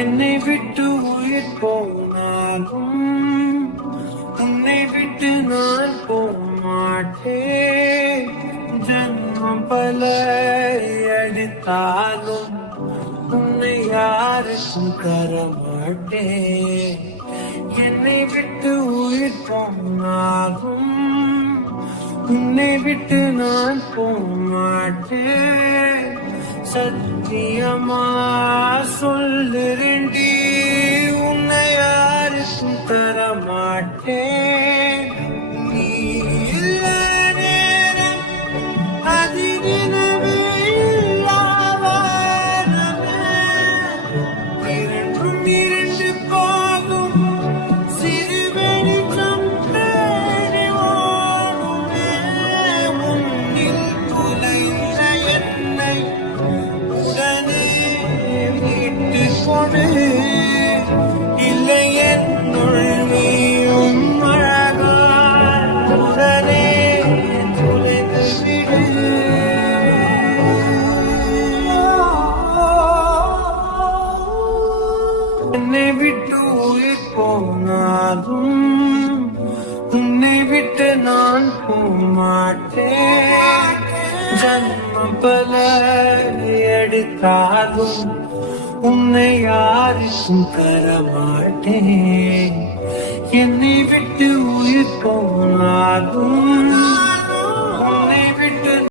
என்னை விட்டு உயிர் போனாலும் உன்னை விட்டு நான் போமாட்டேன். ஜன்மம் பல அடித்தாலும் உன்னை யாருக்கும் தரமாட்டேன். என்னை விட்டு உயிர் போனாலும் உன்னை விட்டு நான் போமாட்டேன். சத்தியமா சொல்லுறேன்டி, உன்னை யாருக்கும் தரமாட்டேன். நீ இல்ல நேரம் அதிரினவே இல்லாவாரமே. இரண்டும் இரண்டு போகும் சிறு வெளிச்சம் தேடி ஓடுமே. முன்னில் துளைந்த என்னை உடனே விட்டு கொடு. இல்லை என்னுள் நீயும் அழகாய் உடனே துளைந்து விடு. என்னை விட்டு உயிர் போனாலும் உன்னை விட்டு நான் போமாட்டேன். ஜன்மம் பல எடுத்தாலும் உன்னை யாருக்கும் தரமாட்டேன். என்னை விட்டு உயிர் போனாலும்